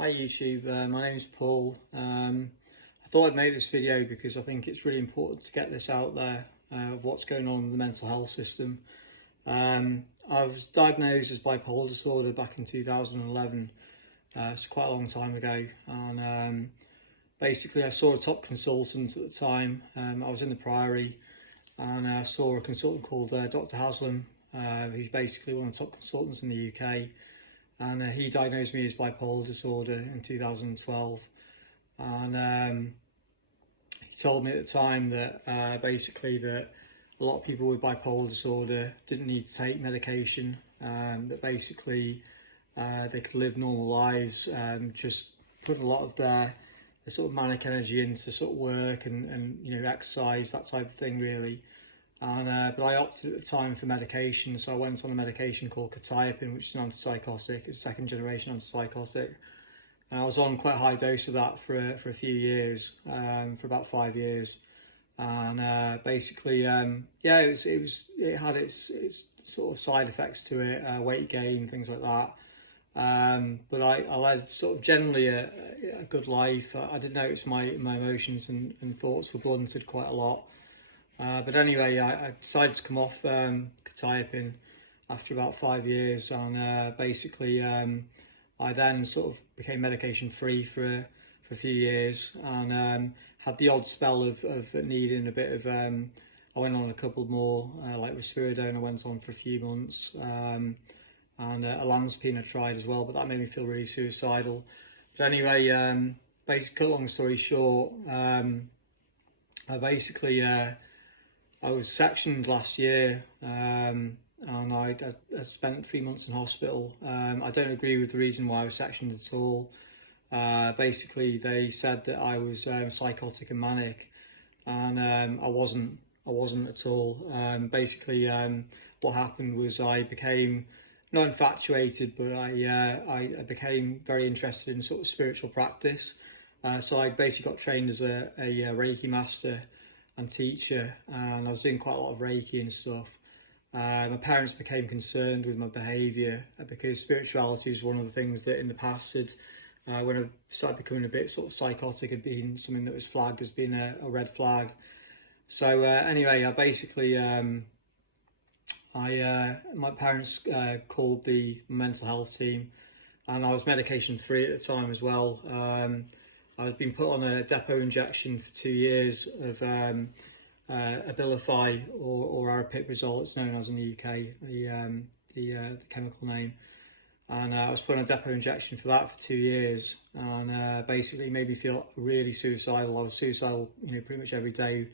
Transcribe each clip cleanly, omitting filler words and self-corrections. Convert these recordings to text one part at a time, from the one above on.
Hi YouTube, my name's Paul. I thought I'd make this video because I think it's really important to get this out there of what's going on in the mental health system. I was diagnosed as bipolar disorder back in 2011, it's quite a long time ago, and basically I saw a top consultant at the time. I was in the Priory and I saw a consultant called Dr. Haslam, who's basically one of the top consultants in the UK. And he diagnosed me as bipolar disorder in 2012, and he told me at the time that basically that a lot of people with bipolar disorder didn't need to take medication, that basically they could live normal lives, just put a lot of their sort of manic energy into sort of work and exercise, that type of thing really. And but I opted at the time for medication, so I went on a medication called quetiapine, which is an antipsychotic. It's a second generation antipsychotic, and I was on quite a high dose of that for a few years, for about 5 years. And basically, it had its sort of side effects to it, weight gain, things like that. But I led sort of generally a good life. I did notice my emotions and thoughts were blunted quite a lot. But anyway, I decided to come off quetiapine after about 5 years, and basically I then sort of became medication free for a few years, and had the odd spell of needing a bit of, I went on a couple more, like risperidone I went on for a few months, and olanzapine I tried as well, but that made me feel really suicidal. But anyway, basically, cut long story short, I was sectioned last year, and I spent 3 months in hospital. I don't agree with the reason why I was sectioned at all. Basically, they said that I was psychotic and manic, and I wasn't at all. Basically, what happened was I became not infatuated, but I became very interested in sort of spiritual practice. So I basically got trained as a Reiki master and teacher, and I was doing quite a lot of Reiki and stuff. My parents became concerned with my behaviour because spirituality was one of the things that in the past had, when I started becoming a bit sort of psychotic, had been something that was flagged as being a red flag. So anyway, I basically, my parents called the mental health team, and I was medication free at the time as well. I've been put on a depot injection for 2 years of Abilify or aripiprazole, it's known as in the UK, the chemical name. And I was put on a depot injection for that for 2 years, and basically made me feel really suicidal. I was suicidal, pretty much every day,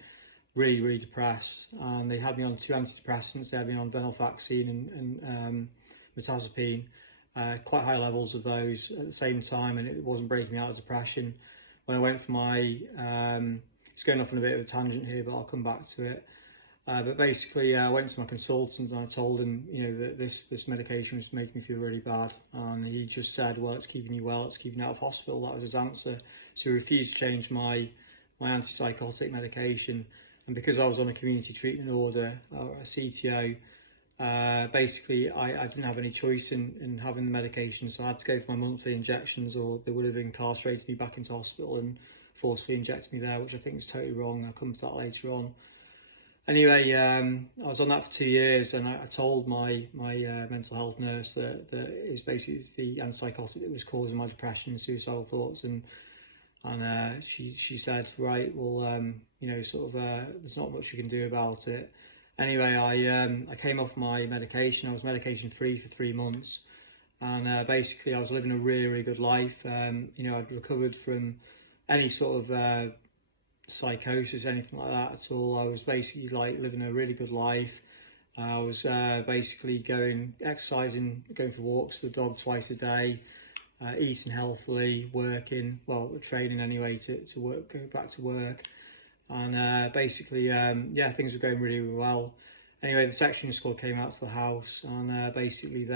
really depressed. And they had me on 2 antidepressants. They had me on venlafaxine and mirtazapine, quite high levels of those at the same time, and it wasn't breaking me out of depression. When I went for my, it's going off on a bit of a tangent here, but I'll come back to it. But basically, I went to my consultant and I told him, that this medication was making me feel really bad. And he just said, well, it's keeping you well, it's keeping you out of hospital. That was his answer. So he refused to change my antipsychotic medication. And because I was on a community treatment order, or a CTO, basically I didn't have any choice in having the medication, so I had to go for my monthly injections, or they would have incarcerated me back into hospital and forcefully injected me there, which I think is totally wrong. I'll come to that later on. Anyway, I was on that for 2 years, and I told my mental health nurse that it was basically the antipsychotic that was causing my depression and suicidal thoughts, and she said, right, well, there's not much you can do about it. Anyway, I came off my medication. I was medication free for 3 months, and basically I was living a really good life. I'd recovered from any sort of psychosis, anything like that at all. I was basically like living a really good life. I was basically exercising, going for walks with the dog twice a day, eating healthily, working, well, training anyway to work, go back to work. And basically, things were going really well. Anyway, the section squad came out to the house, and basically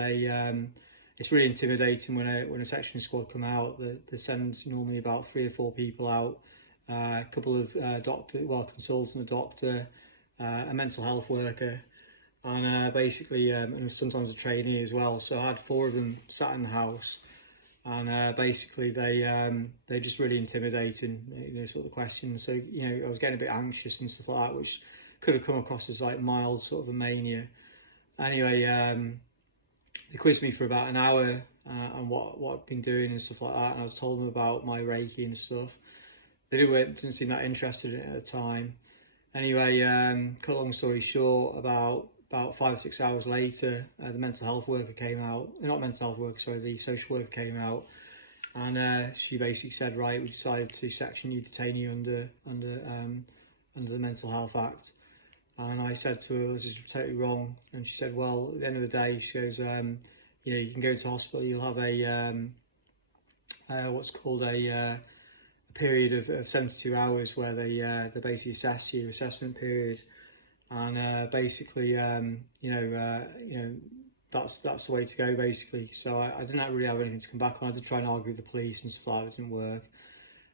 it's really intimidating when a section squad come out. They send normally about 3 or 4 people out, a couple of consultant, a doctor, a mental health worker, and basically and sometimes a trainee as well. So I had 4 of them sat in the house, and basically they're just really intimidating, sort of questions. So I was getting a bit anxious and stuff like that, which could have come across as like mild sort of a mania. Anyway, they quizzed me for about an hour on what I've been doing and stuff like that, and I was told them about my Reiki and stuff. They didn't seem that interested in it at the time. Anyway, cut a long story short, about 5 or 6 hours later, the mental health worker came out. Not mental health worker, sorry, the social worker came out, and she basically said, right, we decided to section you, detain you under the Mental Health Act. And I said to her, this is totally wrong. And she said, well, at the end of the day, she goes, you can go to hospital, you'll have what's called a period of 72 hours where they basically assess you, assessment period, and basically that's the way to go basically. So I didn't really have anything to come back on. I had to try and argue with the police and stuff like that. It didn't work.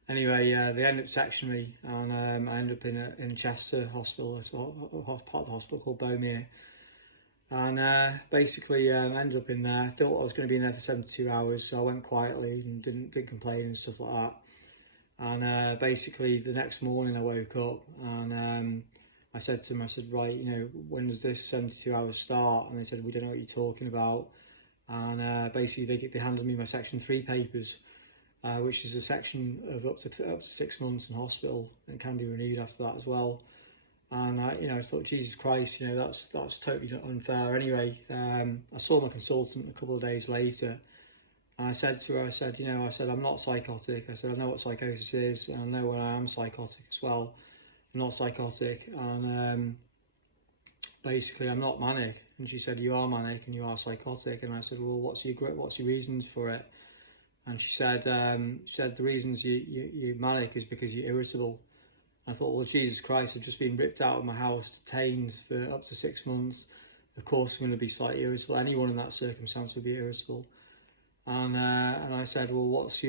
Anyway, they ended up sectioning me, and I ended up in Chester Hospital, part of the hospital called Beaumere. And basically, I ended up in there. I thought I was going to be in there for 72 hours, so I went quietly and didn't complain and stuff like that. And basically, the next morning I woke up and I said to them, I said, right, when does this 72 hours start? And they said, we don't know what you're talking about. And basically, they handed me my Section 3 papers, which is a section of up to 6 months in hospital. It can be renewed after that as well. And I thought, Jesus Christ, that's totally unfair. Anyway, I saw my consultant a couple of days later, and I said to her, I said, I'm not psychotic. I said, I know what psychosis is, and I know when I am psychotic as well. I'm not psychotic, and basically I'm not manic. And she said, you are manic and you are psychotic. And I said, well, what's your reasons for it? And she said the reasons you're manic is because you're irritable. I thought, well, Jesus Christ, I've just been ripped out of my house, detained for up to 6 months. Of course, I'm going to be slightly irritable. Anyone in that circumstance would be irritable. And I said, well, what are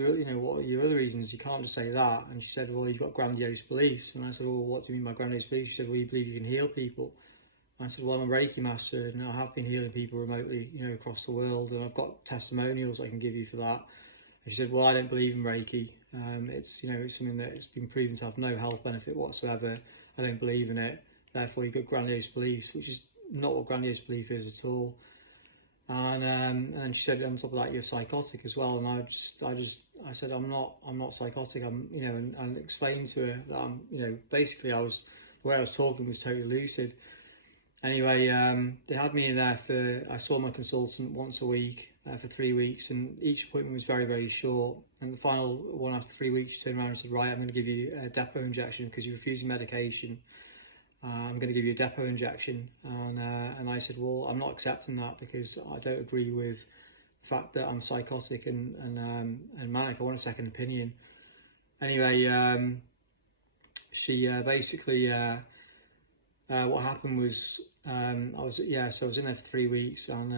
your other reasons? You can't just say that. And she said, well, you've got grandiose beliefs. And I said, well, what do you mean by grandiose beliefs? She said, well, you believe you can heal people. And I said, well, I'm a Reiki master, and I have been healing people remotely, across the world, and I've got testimonials I can give you for that. And she said, well, I don't believe in Reiki. It's something that has been proven to have no health benefit whatsoever. I don't believe in it. Therefore, you've got grandiose beliefs, which is not what grandiose belief is at all. And she said, on top of that, you're psychotic as well. And I said, I'm not psychotic. And explained to her that basically the way I was talking was totally lucid. Anyway, they had me in there I saw my consultant once a week for 3 weeks, and each appointment was very, very short. And the final one, after 3 weeks, she turned around and said, right, I'm going to give you a depot injection because you're refusing medication. I'm going to give you a depot injection. And I said, well, I'm not accepting that because I don't agree with the fact that I'm psychotic and manic. I want a second opinion. Anyway, she basically, what happened was, I was in there for 3 weeks, and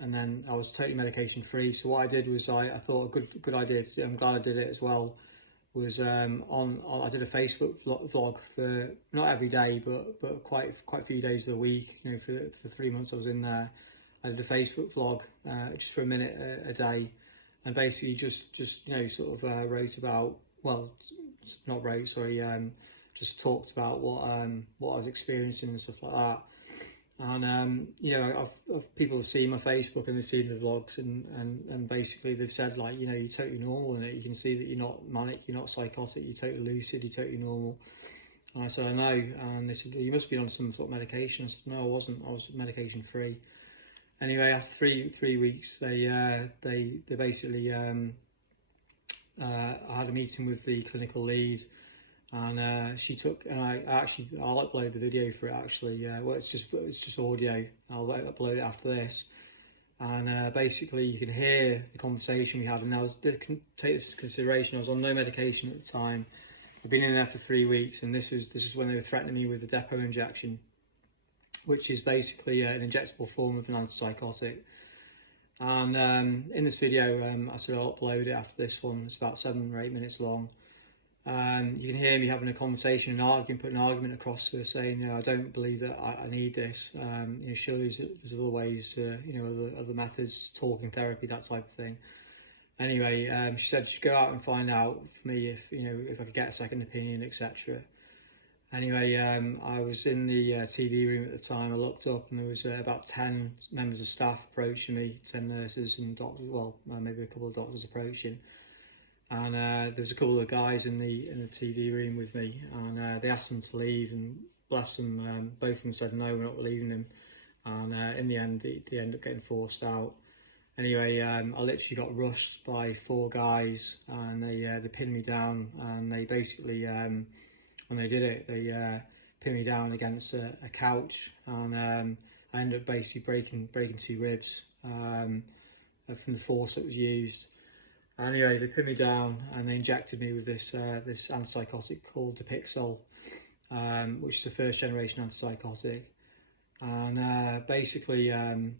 then I was totally medication free. So what I did was I thought a good idea, I'm glad I did it as well, was I did a Facebook vlog for not every day but quite a few days of the week. For 3 months I was in there. I did a Facebook vlog just for a minute a day, and basically just wrote about, well, not wrote, sorry, just talked about what I was experiencing and stuff like that. And people have seen my Facebook and they've seen the vlogs, and basically they've said, like, you're totally normal in it. You can see that you're not manic, you're not psychotic, you're totally lucid, you're totally normal. And I said, I know. And they said, well, you must be on some sort of medication. I said, no, I wasn't. I was medication free. Anyway, after three weeks, they basically I had a meeting with the clinical lead. And she took, and I'll upload the video for it actually. Well, it's just audio. I'll upload it after this. And basically, you can hear the conversation we had. And take this into consideration. I was on no medication at the time. I've been in there for 3 weeks, and this is when they were threatening me with a depot injection, which is basically an injectable form of an antipsychotic. And in this video, I said I'll upload it after this one. It's about 7 or 8 minutes long. You can hear me having a conversation, putting an argument across to her, saying, I don't believe that I need this. Surely there's other ways, other methods, talking therapy, that type of thing. Anyway, she said she'd go out and find out for me if, if I could get a second opinion, etc. Anyway, I was in the TV room at the time. I looked up and there was about 10 members of staff approaching me, 10 nurses and doctors, well, maybe a couple of doctors approaching. And there was a couple of guys in the TV room with me, and they asked them to leave, and bless them, both of them said no, we're not leaving them. And in the end, they ended up getting forced out. Anyway, I literally got rushed by 4 guys, and they pinned me down, and they basically, when they did it, they pinned me down against a couch, and I ended up basically breaking 2 ribs from the force that was used. Anyway, they pinned me down and they injected me with this antipsychotic called Dipixol, which is the first generation antipsychotic. And basically, I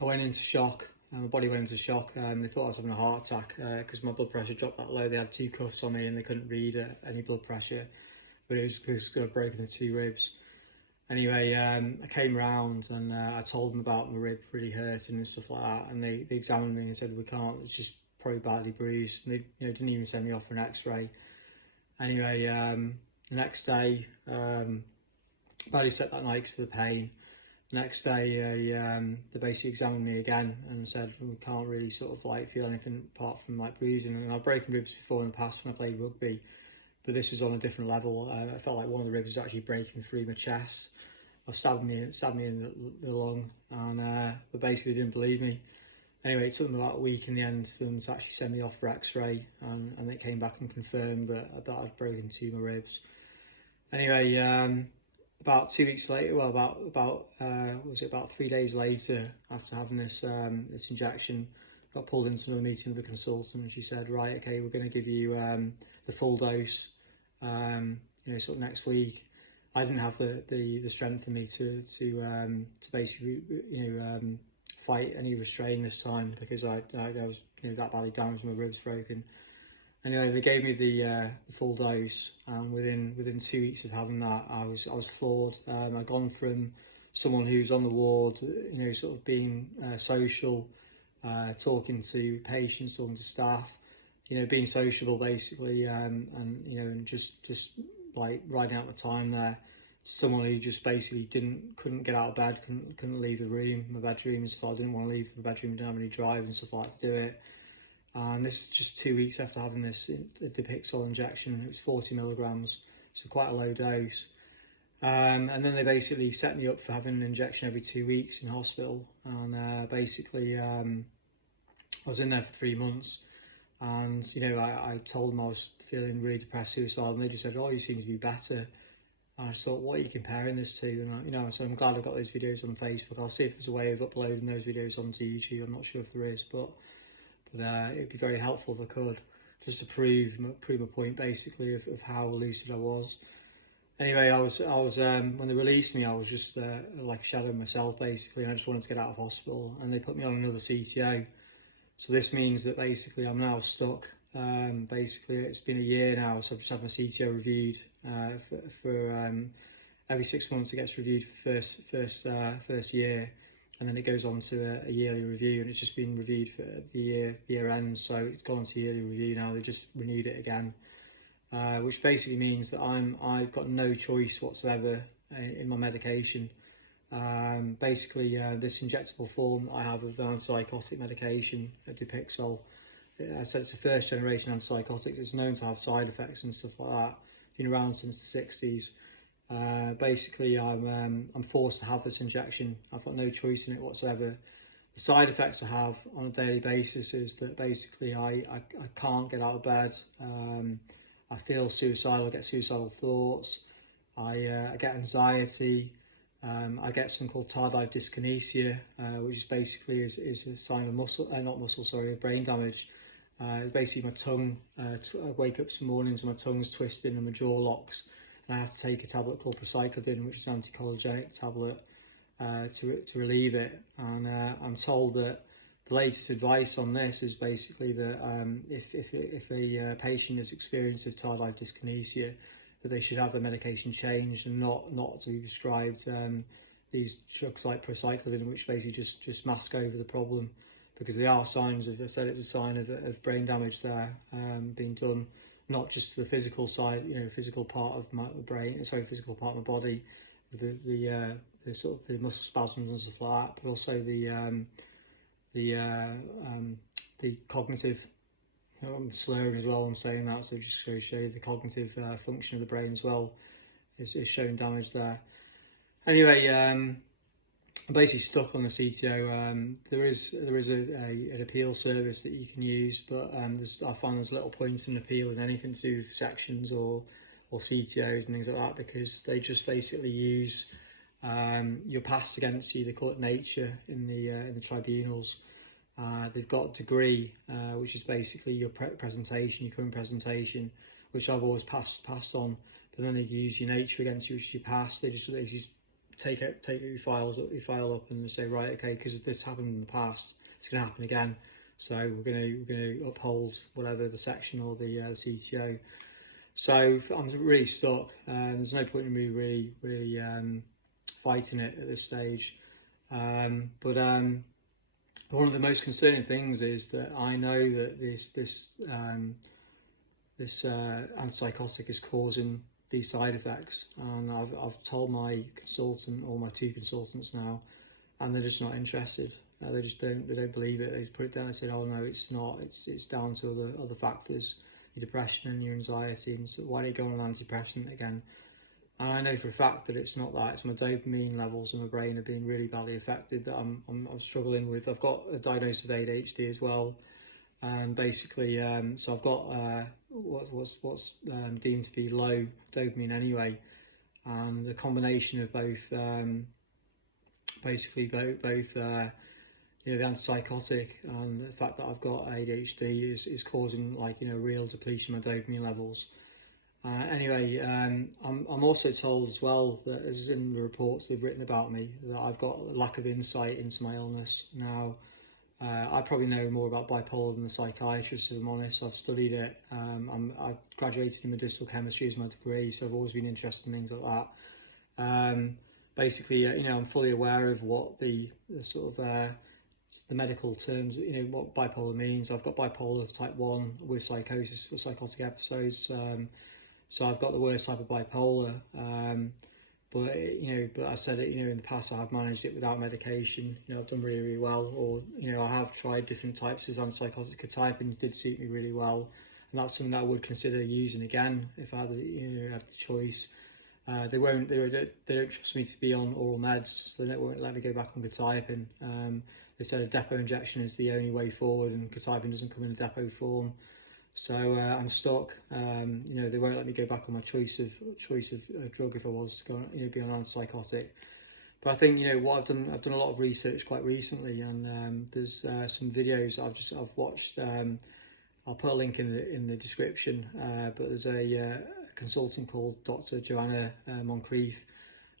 went into shock. My body went into shock. They thought I was having a heart attack because my blood pressure dropped that low. They had 2 cuffs on me and they couldn't read any blood pressure, but it was because I'd broken the 2 ribs. Anyway, I came round and I told them about my rib really hurting and stuff like that, and they examined me and said, we can't, it's just probably badly bruised. And they didn't even send me off for an x-ray. Anyway, the next day, badly set that night because of the pain. The next day, they basically examined me again and said, we can't really sort of like feel anything apart from like bruising. And I've broken ribs before in the past when I played rugby, but this was on a different level. I felt like one of the ribs was actually breaking through my chest. Or stabbed me in the lung, and but basically they didn't believe me. Anyway, it took them about a week in the end for them to actually send me off for x-ray, and they came back and confirmed that I'd broken 2 of my ribs. Anyway, about 2 weeks later, well, about 3 days later, after having this injection, got pulled into another meeting with the consultant, and she said, right, okay, we're going to give you the full dose, sort of next week. I didn't have the strength in me to basically fight any restraint this time, because I was that badly damaged, my ribs broken. Anyway, they gave me the full dose, and within 2 weeks of having that, I was floored. I'd gone from someone who's on the ward, sort of being social, talking to patients, talking to staff, being sociable basically, and just like riding out the time there, someone who just basically couldn't get out of bed, couldn't leave the room, my bedroom and stuff. I didn't want to leave the bedroom, didn't have any drive and stuff like that to do it. And this is just 2 weeks after having this Dipixol injection. It was 40 milligrams, so quite a low dose. And then they basically set me up for having an injection every 2 weeks in hospital. And basically, I was in there for 3 months. And I told them I was feeling really depressed, suicidal, and they just said, "Oh, you seem to be better." And I just thought, what are you comparing this to? And so I'm glad I got those videos on Facebook. I'll see if there's a way of uploading those videos onto YouTube. I'm not sure if there is, but it'd be very helpful if I could, just to prove my point basically of how lucid I was. Anyway, I was when they released me, I was just like a shadow of myself basically. I just wanted to get out of hospital, and they put me on another CTO. So this means that basically I'm now stuck. Basically, it's been a year now, so I've just had my CTO reviewed for every 6 months. It gets reviewed for first year, and then it goes on to a yearly review, and it's just been reviewed for the year end. So it's gone to yearly review now. They just renewed it again, which basically means that I've got no choice whatsoever in my medication. Basically, this injectable form I have of the antipsychotic medication, Dipixol. I said it's a first generation antipsychotic. It's known to have side effects and stuff like that. Been around since the 60s. Basically, I'm forced to have this injection. I've got no choice in it whatsoever. The side effects I have on a daily basis is that basically I can't get out of bed. I feel suicidal. I get suicidal thoughts. I get anxiety. I get something called tardive dyskinesia, which is basically is a sign of brain damage. Basically my tongue, I wake up some mornings and my tongue's twisting and my jaw locks, and I have to take a tablet called which is an anticholinergic tablet to relieve it. And I'm told that the latest advice on this is basically that if a patient has experienced tardive dyskinesia, that they should have their medication changed and not to be prescribed these drugs like procyclovin, which basically just mask over the problem. because there are signs of, I said it's a sign of brain damage there being done, not just to the physical side, physical part of my brain, physical part of my body, the sort of the muscle spasms and stuff like that, but also the cognitive. I'm slurring as well. I'm saying that, so just to show you the cognitive function of the brain as well is showing damage there. Anyway, I'm basically stuck on the CTO. There is an appeal service that you can use, but I find there's little point in appealing anything to do with sections or CTOs and things like that, because they just basically use your past against you. They call it nature in the tribunals. They've got degree, which is basically your presentation, your current presentation, which I've always passed on. But then they use your nature against you, which is your past. They just take your file up, and they say, right, okay, because this happened in the past, it's going to happen again. So we're going to uphold whatever the section or the CTO. So I'm really stuck. There's no point in me really fighting it at this stage. But one of the most concerning things is that I know that this antipsychotic is causing these side effects, and I've told my consultant, or my 2 consultants now, and they're just not interested. They don't believe it. They just put it down and said, oh no, it's not. It's down to other factors, your depression and your anxiety. And so why don't you go on an antidepressant again? And I know for a fact that it's not that. It's my dopamine levels in my brain are being really badly affected that I'm struggling with. I've got a diagnosis of ADHD as well, and basically, so I've got what's deemed to be low dopamine anyway, and the combination of both, the antipsychotic and the fact that I've got ADHD is causing real depletion of my dopamine levels. Anyway, I'm also told as well that, as in the reports they've written about me, that I've got a lack of insight into my illness. Now, I probably know more about bipolar than the psychiatrist, if I'm honest. I've studied it. I graduated in medicinal chemistry as my degree, so I've always been interested in things like that. Basically, I'm fully aware of what the sort of the medical terms, what bipolar means. I've got bipolar type 1 with psychosis, with psychotic episodes. So I've got the worst type of bipolar, but I said it, in the past I have managed it without medication. I've done really well, or I have tried different types of antipsychotic. Typing did suit me really well, and that's something that I would consider using again if I had, had the choice. They don't trust me to be on oral meds, so they won't let me go back on Typing. They said a depot injection is the only way forward, and Typing doesn't come in a depot form. So I'm stuck. They won't let me go back on my choice of drug if I was to go, be on an antipsychotic. But I think what I've done a lot of research quite recently, and there's some videos I've watched. I'll put a link in the description. But there's a consultant called Dr. Joanna Moncrief.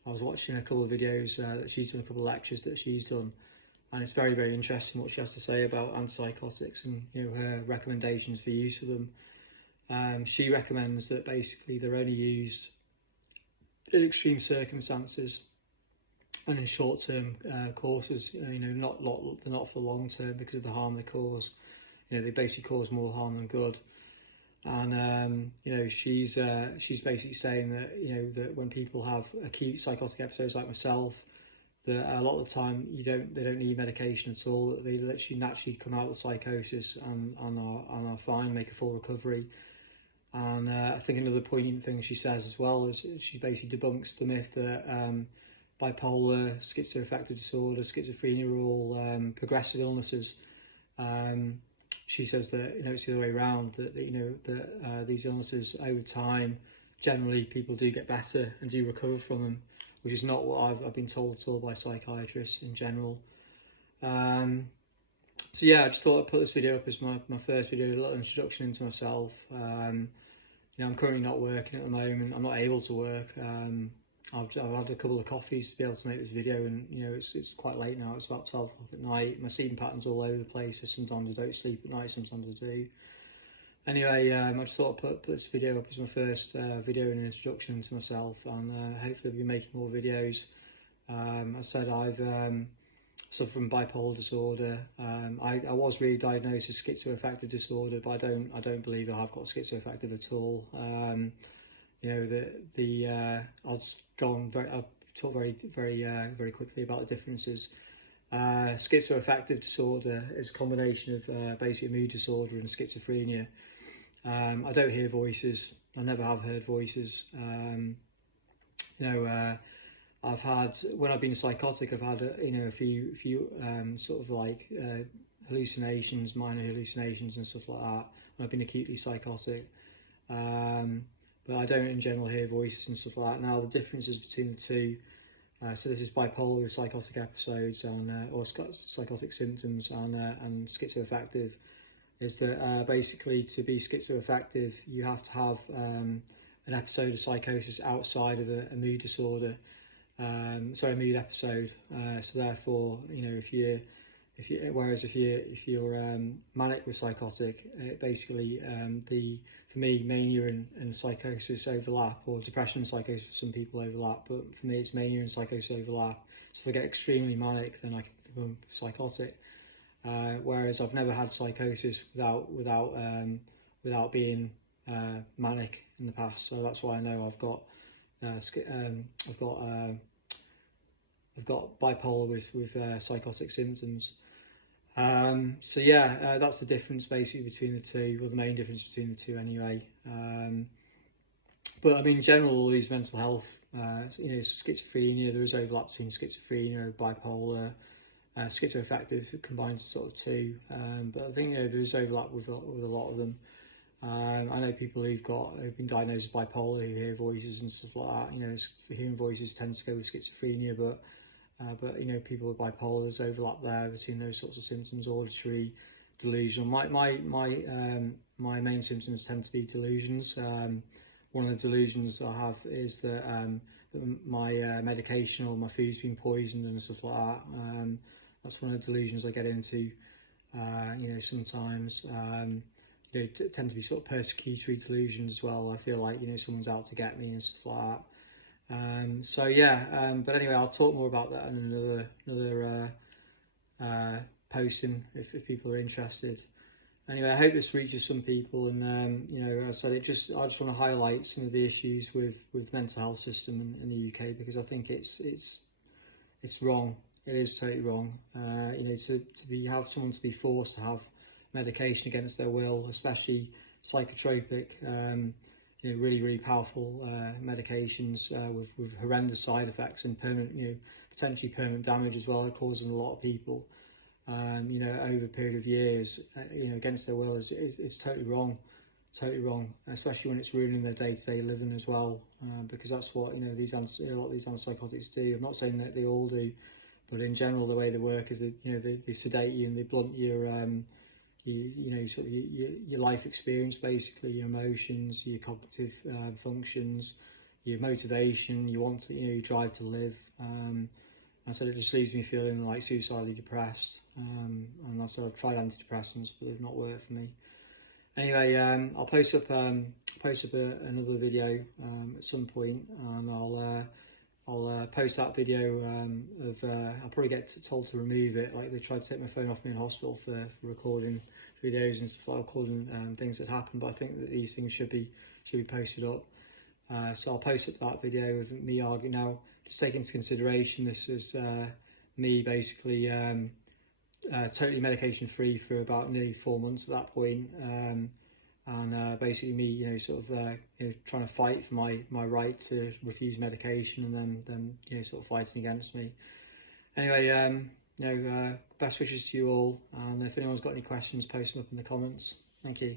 I was watching a couple of videos that she's done, a couple of lectures that she's done. And it's very, very interesting what she has to say about antipsychotics and her recommendations for use of them. She recommends that basically they're only used in extreme circumstances and in short-term courses. They're not for long-term because of the harm they cause. They basically cause more harm than good. And she's basically saying that that when people have acute psychotic episodes like myself, that a lot of the time they don't need medication at all. They literally naturally come out of psychosis and are fine, make a full recovery. And I think another poignant thing she says as well is she basically debunks the myth that bipolar, schizoaffective disorder, schizophrenia are all progressive illnesses. She says that it's the other way around, that these illnesses over time, generally people do get better and do recover from them, which is not what I've been told at all by psychiatrists in general. So yeah, I just thought I'd put this video up as my first video, a little introduction into myself. I'm currently not working at the moment. I'm not able to work. I've had a couple of coffees to be able to make this video, and it's quite late now. It's about 12 o'clock at night. My sleeping pattern's all over the place. So sometimes I don't sleep at night, sometimes I do. Anyway, I just thought I'd put this video up as my first video and introduction to myself, and hopefully I'll be making more videos. As I said, I've suffer from bipolar disorder. I was really diagnosed as schizoaffective disorder, but I don't believe I have got schizoaffective at all. You know, I'll just go on I'll talk very quickly about the differences. Schizoaffective disorder is a combination of basically mood disorder and schizophrenia. I don't hear voices. I never have heard voices. You know, I've had, when I've been psychotic, I've had a few sort of like hallucinations, minor hallucinations and stuff like that. I've been acutely psychotic, but I don't in general hear voices and stuff like that. Now the differences between the two. So this is bipolar with psychotic episodes and or psychotic symptoms, and schizoaffective is that basically to be schizoaffective you have to have an episode of psychosis outside of a mood disorder, sorry, a mood episode. So therefore, you know, if you're manic with psychotic, basically for me, mania and psychosis overlap, or depression and psychosis for some people overlap, but for me it's mania and psychosis overlap. So if I get extremely manic, then I can become psychotic. Whereas I've never had psychosis without being manic in the past, so that's why I know I've got bipolar with psychotic symptoms. So yeah, that's the difference basically between the two, or the main difference between the two anyway. But I mean, in general, all these mental health, you know, schizophrenia, there is overlap between schizophrenia and bipolar. Schizoaffective combines the sort of two, but I think, you know, there is overlap with a lot of them. I know people who've been diagnosed with bipolar who hear voices and stuff like that. You know, hearing voices tends to go with schizophrenia, but you know, people with bipolar, there's overlap there between those sorts of symptoms, auditory, delusional. My main symptoms tend to be delusions. One of the delusions I have is that my medication or my food's been poisoned and stuff like that. That's one of the delusions I get into. You know, sometimes they tend to be sort of persecutory delusions as well. I feel like, you know, someone's out to get me and stuff like that. So yeah, but anyway, I'll talk more about that in another posting if people are interested. Anyway, I hope this reaches some people, and you know, as I said, I just want to highlight some of the issues with mental health system in the UK, because I think it's wrong. It is totally wrong. You know, have someone to be forced to have medication against their will, especially psychotropic. You know, really powerful medications with horrendous side effects and permanent, you know, potentially permanent damage as well, causing a lot of people, you know, over a period of years, you know, against their will. It's totally wrong, especially when it's ruining their day-to-day living as well, because that's what, you know, a lot of these antipsychotics do. I'm not saying that they all do, but in general, the way they work is that, you know, they sedate you and they blunt your sort of your life experience, basically, your emotions, your cognitive functions, your motivation, your drive to live. I said it just leaves me feeling like suicidally depressed. And I said I've tried antidepressants, but they've not worked for me. Anyway, I'll post up another video at some point, and I'll post that video I'll probably get told to remove it. Like, they tried to take my phone off me in hospital for recording videos and stuff, like recording things that happen, but I think that these things should be posted up. So I'll post up that video of me arguing. Now, just take into consideration, this is me basically totally medication free for about nearly 4 months at that point, and basically me, you know, sort of you know, trying to fight for my right to refuse medication, and then you know, sort of fighting against me. Anyway, you know, best wishes to you all, and if anyone's got any questions, post them up in the comments. Thank you.